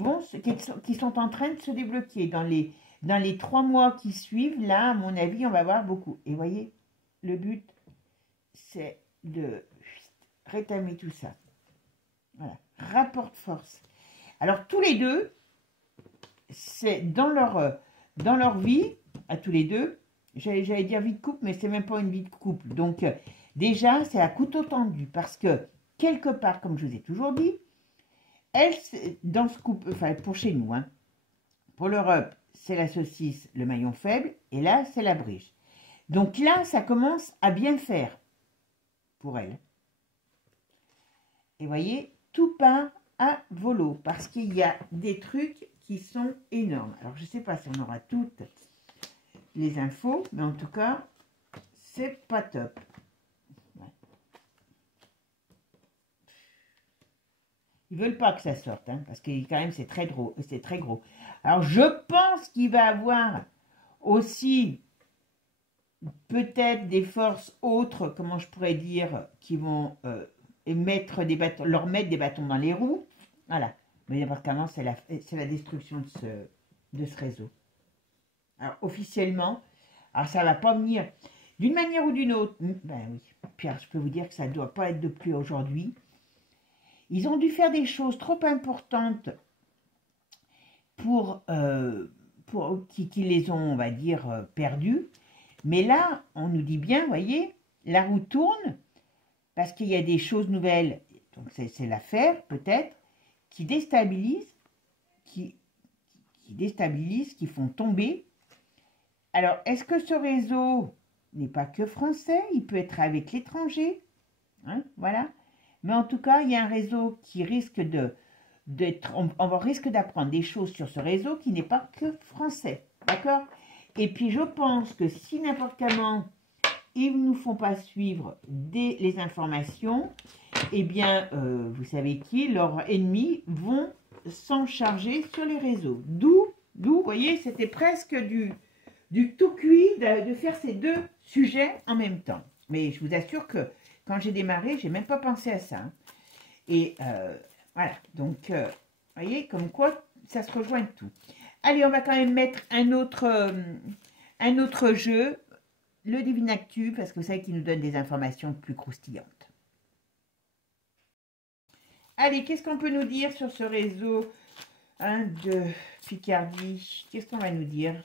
sont en train de se débloquer. Dans les 3 mois qui suivent, là, à mon avis, on va voir beaucoup. Et voyez, le but, c'est de rétamer tout ça. Voilà, rapport de force. Alors, tous les deux, c'est dans leur vie, à tous les deux, j'allais dire vie de couple, mais c'est même pas une vie de couple. Donc, déjà, c'est à couteau tendu. Parce que, quelque part, comme je vous ai toujours dit, elle, dans ce couple, enfin, pour chez nous, hein, pour l'Europe, c'est la saucisse, le maillon faible. Et là, c'est la briche. Donc là, ça commence à bien faire pour elle. Et voyez, tout part à volo. Parce qu'il y a des trucs qui sont énormes. Alors, je ne sais pas si on aura toutes les infos, mais en tout cas, c'est pas top. Ouais. Ils veulent pas que ça sorte, hein, parce que quand même c'est très gros, Alors je pense qu'il va avoir aussi peut-être des forces autres, comment je pourrais dire, qui vont leur mettre des bâtons dans les roues. Voilà. Mais n'importe comment, c'est la destruction de ce réseau. Alors, officiellement, alors ça ne va pas venir d'une manière ou d'une autre. Ben oui, Pierre, je peux vous dire que ça ne doit pas être de plus aujourd'hui. Ils ont dû faire des choses trop importantes qui les ont, on va dire, perdues. Mais là, on nous dit bien, vous voyez, la roue tourne parce qu'il y a des choses nouvelles. Donc, c'est l'affaire, peut-être, qui déstabilisent, qui font tomber. Alors, est-ce que ce réseau n'est pas que français? Il peut être avec l'étranger. Hein, voilà. Mais en tout cas, il y a un réseau qui risque on risque d'apprendre des choses sur ce réseau qui n'est pas que français. D'accord? Et puis, je pense que si n'importe comment, ils ne nous font pas suivre les informations, eh bien, vous savez qui, leurs ennemis vont s'en charger sur les réseaux. D'où, vous voyez, c'était presque du du tout cuit de faire ces deux sujets en même temps. Mais je vous assure que quand j'ai démarré, j'ai même pas pensé à ça. Hein. Et voilà, donc, vous voyez, comme quoi, ça se rejoint tout. Allez, on va quand même mettre un autre jeu, le Divinactu, parce que vous savez qu'il nous donne des informations plus croustillantes. Allez, qu'est-ce qu'on peut nous dire sur ce réseau de Picardie? Qu'est-ce qu'on va nous dire?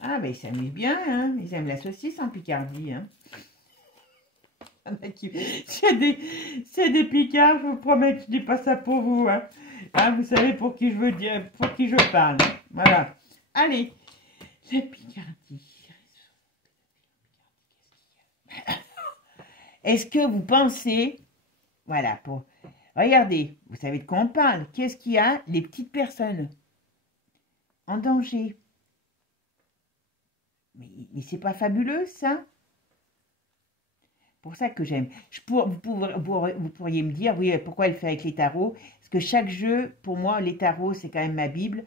Ah, ben, ils s'amusent bien, hein. Ils aiment la saucisse en Picardie, hein. S'il y a des Picards, je vous promets que je dis pas ça pour vous, hein. Hein, vous savez pour qui je veux dire, pour qui je parle. Voilà. Allez, la Picardie. Est-ce que vous pensez, voilà, pour... Regardez, vous savez de quoi on parle. Qu'est-ce qu'il y a? Les petites personnes en danger. Mais c'est pas fabuleux, ça? Pour ça que j'aime. Vous pourriez me dire, oui, pourquoi elle fait avec les tarots? Parce que chaque jeu, pour moi, les tarots, c'est quand même ma Bible.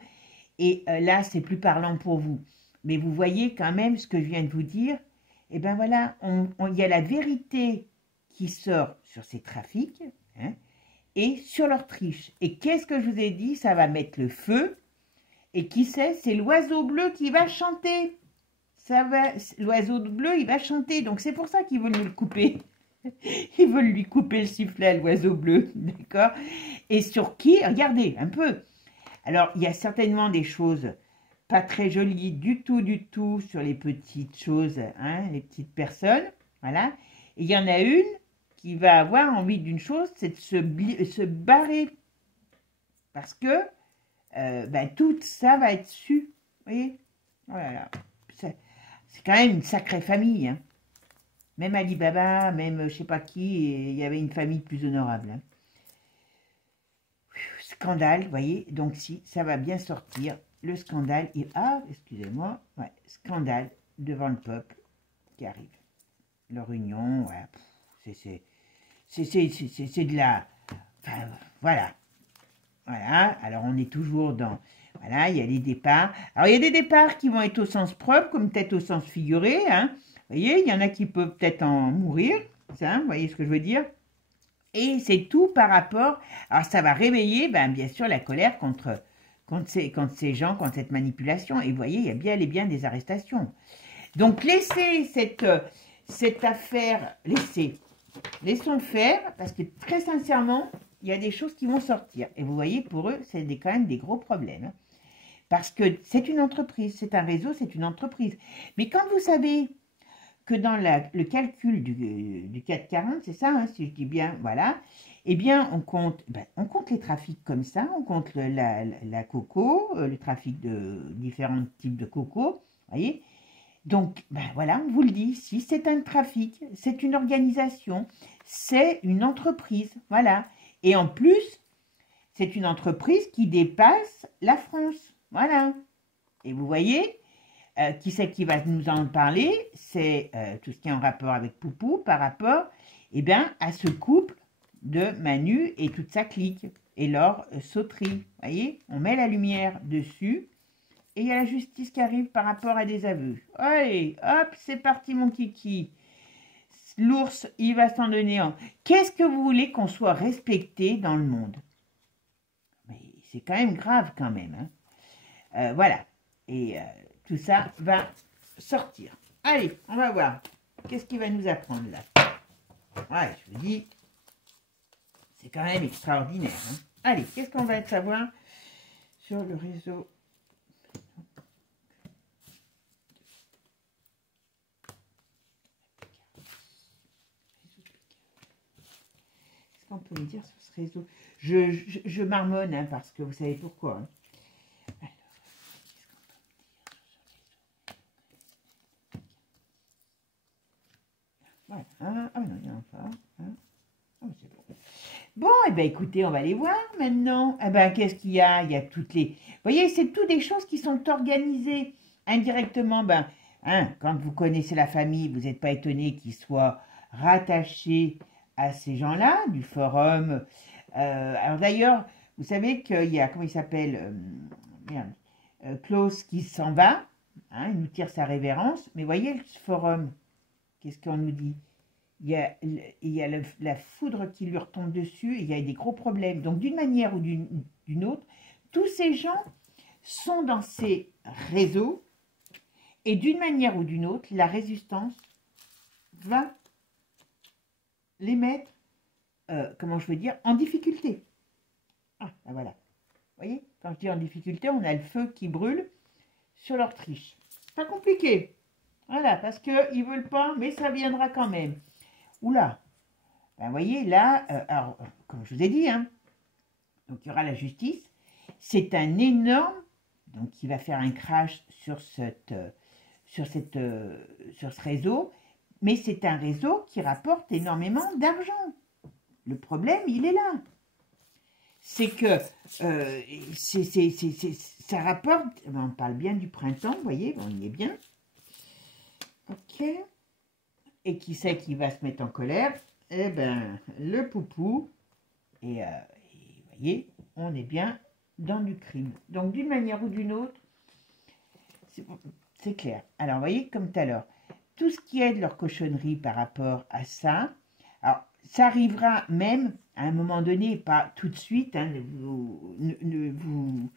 Et là, c'est plus parlant pour vous. Mais vous voyez quand même ce que je viens de vous dire. Et bien voilà, il y a la vérité qui sort sur ces trafics, hein, et sur leur triche. Et qu'est-ce que je vous ai dit? Ça va mettre le feu. Et qui sait? C'est l'oiseau bleu qui va chanter. L'oiseau bleu, il va chanter. Donc c'est pour ça qu'ils veulent nous le couper. Ils veulent lui couper le sifflet à l'oiseau bleu. D'accord? Et sur qui? Regardez un peu. Alors, il y a certainement des choses pas très jolies du tout sur les petites choses, hein, les petites personnes. Voilà. Et il y en a une qui va avoir envie d'une chose, c'est de se barrer. Parce que tout ça va être su. Vous voyez? Voilà. C'est quand même une sacrée famille. Hein. Même Ali Baba, même je sais pas qui, il y avait une famille plus honorable. Hein. Scandale, vous voyez, donc si, ça va bien sortir, le scandale, excusez-moi, ouais, scandale devant le peuple qui arrive. Leur union, ouais, c'est de la, enfin, voilà, alors on est toujours dans, voilà, il y a les départs, alors il y a des départs qui vont être au sens propre, comme peut-être au sens figuré, hein, vous voyez, il y en a qui peuvent peut-être en mourir, ça, vous voyez ce que je veux dire? Et c'est tout par rapport... Alors, ça va réveiller, bien sûr, la colère contre ces gens, contre cette manipulation. Et vous voyez, il y a bien et bien des arrestations. Donc, laissez cette affaire... Laissons faire, parce que très sincèrement, il y a des choses qui vont sortir. Et vous voyez, pour eux, c'est quand même des gros problèmes. Hein. Parce que c'est une entreprise, c'est un réseau, c'est une entreprise. Mais quand vous savez... que dans le calcul du 440, c'est ça, hein, si je dis bien, voilà, eh bien, on compte les trafics comme ça, on compte la coco, le trafic de différents types de coco, voyez. Donc, voilà, on vous le dit, si c'est un trafic, c'est une organisation, c'est une entreprise, voilà. Et en plus, c'est une entreprise qui dépasse la France, voilà. Et vous voyez... qui c'est qui va nous en parler? C'est tout ce qui est en rapport avec Poupou par rapport à ce couple de Manu et toute sa clique et leur sauterie. Vous voyez, on met la lumière dessus et il y a la justice qui arrive par rapport à des aveux. Allez, hop, c'est parti mon kiki. L'ours, il va s'en donner un. Qu'est-ce que vous voulez qu'on soit respecté dans le monde? Mais c'est quand même grave quand même. Hein. Voilà. Et... tout ça va sortir. Allez, on va voir. Qu'est-ce qu'il va nous apprendre là? Ouais, je vous dis, c'est quand même extraordinaire. Hein. Allez, qu'est-ce qu'on va savoir sur le réseau? Qu'est-ce qu'on peut me dire sur ce réseau? Je marmonne, hein, parce que vous savez pourquoi. Hein. Voilà. Ah non, il n'y en a pas. Hein. Oh, c'est bon. Bon, eh bien, écoutez, on va les voir maintenant. Eh bien, qu'est-ce qu'il y a? Il y a toutes les... Vous voyez, c'est toutes des choses qui sont organisées indirectement. Quand vous connaissez la famille, vous n'êtes pas étonné qu'ils soient rattachés à ces gens-là, du forum. Alors d'ailleurs, vous savez qu'il y a, comment il s'appelle Klaus qui s'en va. hein, il nous tire sa révérence. Mais voyez le forum, qu'est-ce qu'on nous dit? Il y a la foudre qui lui retombe dessus, et il y a des gros problèmes. Donc d'une manière ou d'une autre, tous ces gens sont dans ces réseaux, et d'une manière ou d'une autre, la résistance va les mettre, comment je veux dire, en difficulté. Ah, ben voilà. Vous voyez, quand je dis en difficulté, on a le feu qui brûle sur leur triche. Pas compliqué. Voilà, parce qu'ils ne veulent pas, mais ça viendra quand même. Oula. Ben, vous voyez, là, alors, comme je vous ai dit, hein, donc il y aura la justice. C'est un énorme, donc qui va faire un crash sur ce réseau, mais c'est un réseau qui rapporte énormément d'argent. Le problème, il est là. C'est que ça rapporte, on parle bien du printemps, vous voyez, on y est bien. Ok. Et qui c'est qui va se mettre en colère? Eh bien, le poupou. Et vous voyez, on est bien dans du crime. Donc, d'une manière ou d'une autre, c'est clair. Alors, vous voyez, comme tout à l'heure, tout ce qui est de leur cochonnerie par rapport à ça, alors, ça arrivera même à un moment donné, pas tout de suite, hein, ne vous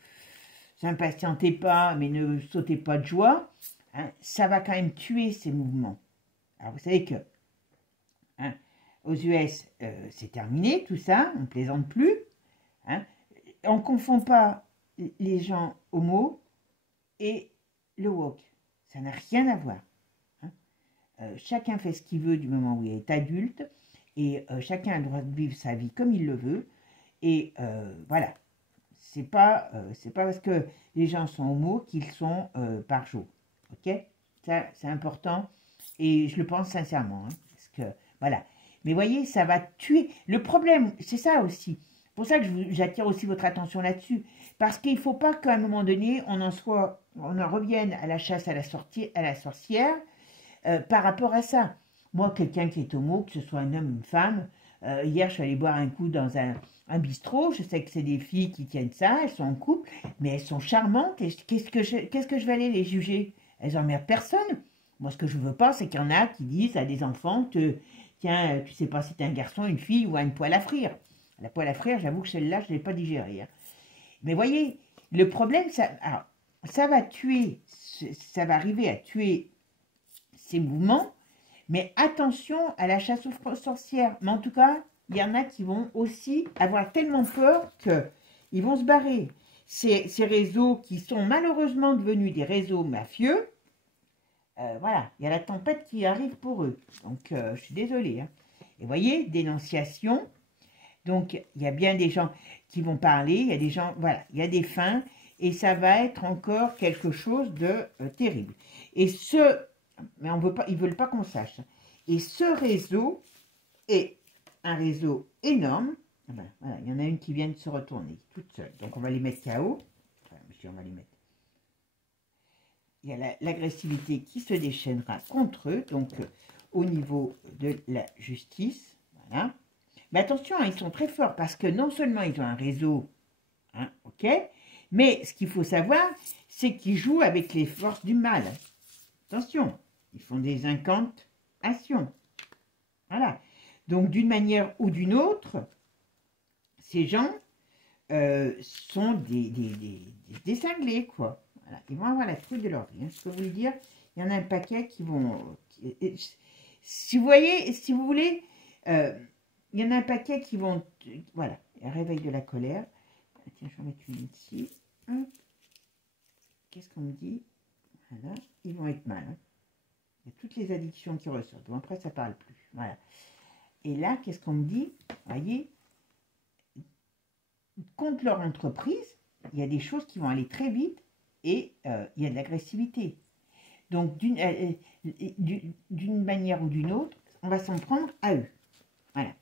impatientez pas, mais ne sautez pas de joie, hein, ça va quand même tuer ces mouvements. Alors, vous savez que hein, aux US, c'est terminé, tout ça, on ne plaisante plus. Hein, on ne confond pas les gens homo et le woke. Ça n'a rien à voir. Hein. Chacun fait ce qu'il veut du moment où il est adulte et chacun a le droit de vivre sa vie comme il le veut. Et voilà. C'est pas parce que les gens sont homo qu'ils sont par jour. Ok? Ça, c'est important. Et je le pense sincèrement. Hein, parce que, voilà. Mais voyez, ça va tuer. Le problème, c'est ça aussi. C'est pour ça que j'attire aussi votre attention là-dessus. Parce qu'il ne faut pas qu'à un moment donné, on en revienne à la chasse à la sorcière par rapport à ça. Moi, quelqu'un qui est homo, que ce soit un homme ou une femme, hier, je suis allée boire un coup dans un bistrot. Je sais que c'est des filles qui tiennent ça, elles sont en couple, mais elles sont charmantes. Qu'est-ce que je vais aller les juger? Elles emmerdent personne. Moi, ce que je ne veux pas, c'est qu'il y en a qui disent à des enfants que, tiens, tu ne sais pas si tu es un garçon, une fille ou une poêle à frire. La poêle à frire, j'avoue que celle-là, je ne l'ai pas digérée. Hein. Mais voyez, le problème, ça va tuer, ça va arriver à tuer ces mouvements, mais attention à la chasse aux sorcières. Mais en tout cas, il y en a qui vont aussi avoir tellement peur qu'ils vont se barrer. Ces réseaux qui sont malheureusement devenus des réseaux mafieux, voilà, il y a la tempête qui arrive pour eux. Donc, je suis désolée. Hein. Et voyez, dénonciation. Donc, il y a bien des gens qui vont parler, il y a des gens, voilà, il y a des fins, et ça va être encore quelque chose de terrible. Et mais on veut pas, ils ne veulent pas qu'on sache. Et ce réseau est un réseau énorme. Ben, voilà, il y en a une qui vient de se retourner, toute seule. Donc, on va les mettre KO. Enfin, monsieur, on va les mettre. Il y a l'agressivité qui se déchaînera contre eux, donc au niveau de la justice. Voilà. Mais attention, hein, ils sont très forts parce que non seulement ils ont un réseau, hein, ok, mais ce qu'il faut savoir, c'est qu'ils jouent avec les forces du mal. Attention, ils font des incantations. Voilà. Donc, d'une manière ou d'une autre, ces gens sont des cinglés, quoi. Voilà. Ils vont avoir la truc de leur vie. Hein. Je peux vous le dire, il y en a un paquet qui vont... si vous voyez, si vous voulez... il y en a un paquet qui vont... Voilà, un réveil de la colère. Tiens, je vais en mettre une ici. Qu'est-ce qu'on me dit? Voilà, ils vont être mal. Hein. Il y a toutes les addictions qui ressortent. Bon, après, ça ne parle plus. Voilà. Et là, qu'est-ce qu'on me dit? Vous voyez, contre leur entreprise, il y a des choses qui vont aller très vite et il y a de l'agressivité. Donc, d'une manière ou d'une autre, on va s'en prendre à eux. Voilà.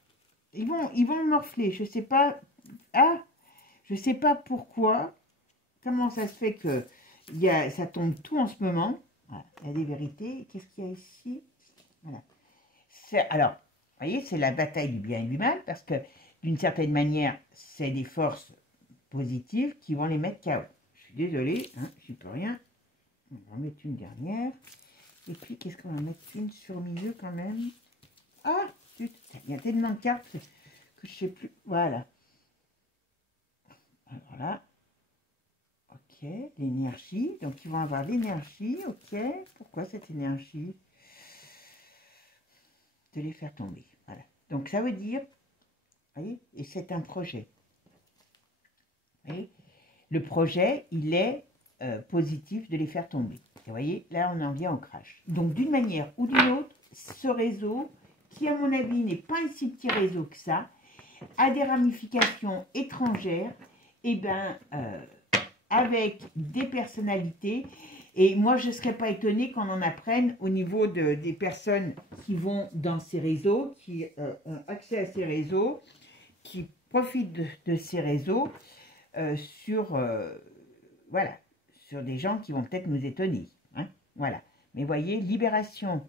Ils vont morfler. Je ne sais pas. Ah, je ne sais pas pourquoi. Comment ça se fait que ça tombe tout en ce moment. Voilà. Il y a des vérités. Qu'est-ce qu'il y a ici? Voilà. Alors, vous voyez, c'est la bataille du bien et du mal, parce que d'une certaine manière, c'est des forces positives qui vont les mettre KO. Je suis désolée, hein, je ne peux rien. On va en mettre une dernière. Et puis, qu'est-ce qu'on va mettre une sur le milieu quand même? Ah, il y a tellement de cartes que je ne sais plus. Voilà. Alors là. Ok, l'énergie. Donc, ils vont avoir l'énergie. Ok. Pourquoi cette énergie? De les faire tomber. Voilà. Donc, ça veut dire, vous voyez, et c'est un projet. Vous voyez, le projet, il est positif de les faire tomber. Et vous voyez, là, on en vient au crash. Donc, d'une manière ou d'une autre, ce réseau, qui, à mon avis, n'est pas un si petit réseau que ça, a des ramifications étrangères, et bien, avec des personnalités. Et moi, je ne serais pas étonnée qu'on en apprenne au niveau des personnes qui vont dans ces réseaux, qui ont accès à ces réseaux, qui profitent de ces réseaux, voilà, sur des gens qui vont peut-être nous étonner. Hein, voilà. Mais voyez, libération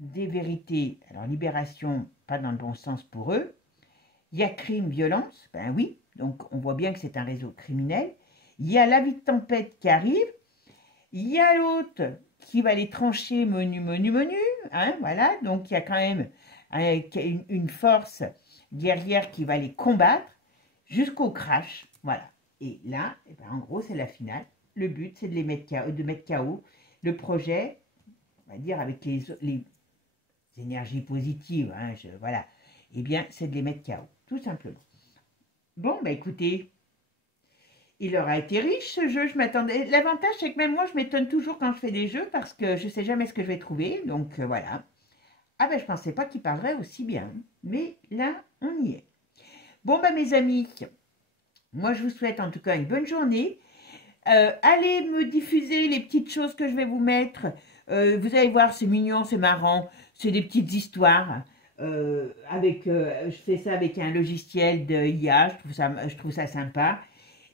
des vérités. Alors, libération, pas dans le bon sens pour eux. Il y a crime, violence. Ben oui, donc on voit bien que c'est un réseau criminel. Il y a la vie de tempête qui arrive. Il y a l'autre qui va les trancher menu. Hein, voilà, donc il y a quand même une force guerrière qui va les combattre jusqu'au crash. Voilà. Et là, eh ben, en gros, c'est la finale. Le but, c'est de les mettre KO. Le projet, on va dire avec les énergies positives, hein, voilà, eh bien, c'est de les mettre KO, tout simplement. Bon, bah écoutez, il aura été riche ce jeu, je m'attendais. L'avantage, c'est que même moi, je m'étonne toujours quand je fais des jeux parce que je ne sais jamais ce que je vais trouver, donc voilà. Ah ben, je ne pensais pas qu'il parlerait aussi bien, mais là, on y est. Bon, bah mes amis, moi, je vous souhaite en tout cas une bonne journée. Allez me diffuser les petites choses que je vais vous mettre. Vous allez voir, c'est mignon, c'est marrant. C'est des petites histoires. Je fais ça avec un logiciel de IA. Je trouve ça sympa.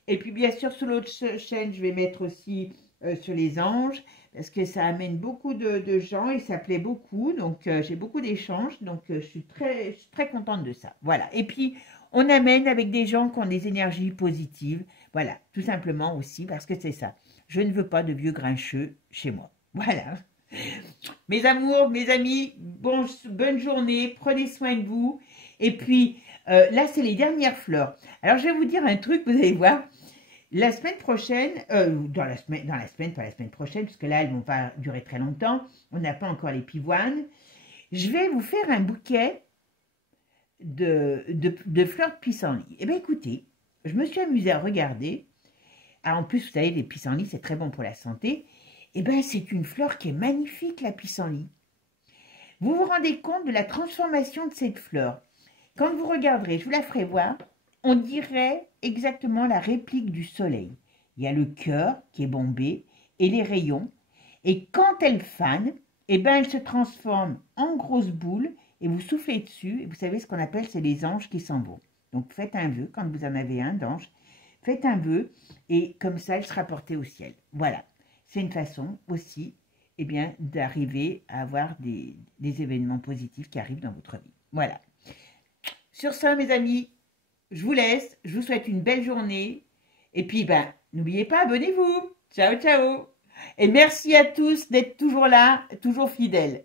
Et puis, bien sûr, sur l'autre chaîne, je vais mettre aussi sur les anges. Parce que ça amène beaucoup de gens et ça plaît beaucoup. Donc, j'ai beaucoup d'échanges. Donc, je suis très contente de ça. Voilà. Et puis, on amène avec des gens qui ont des énergies positives. Voilà, tout simplement aussi parce que c'est ça. Je ne veux pas de vieux grincheux chez moi. Voilà. Mes amours, mes amis, bonne journée, prenez soin de vous. Et puis, là, c'est les dernières fleurs. Alors, je vais vous dire un truc, vous allez voir. La semaine prochaine, pas la semaine prochaine, parce que là, elles ne vont pas durer très longtemps. On n'a pas encore les pivoines. Je vais vous faire un bouquet de fleurs de pissenlit. Eh bien, écoutez, je me suis amusée à regarder. Ah, en plus, vous savez, les pissenlits, c'est très bon pour la santé. Eh bien, c'est une fleur qui est magnifique, la pissenlit. Vous vous rendez compte de la transformation de cette fleur. Quand vous regarderez, je vous la ferai voir, on dirait exactement la réplique du soleil. Il y a le cœur qui est bombé et les rayons. Et quand elle fane, eh bien, elle se transforme en grosse boule et vous soufflez dessus. Et vous savez ce qu'on appelle, c'est les anges qui s'en vont. Donc, faites un vœu, quand vous en avez un d'ange, faites un vœu et comme ça, elle sera portée au ciel. Voilà. C'est une façon aussi, eh bien, d'arriver à avoir des événements positifs qui arrivent dans votre vie. Voilà. Sur ça, mes amis, je vous laisse. Je vous souhaite une belle journée. Et puis, ben, n'oubliez pas, abonnez-vous. Ciao, ciao. Et merci à tous d'être toujours là, toujours fidèles.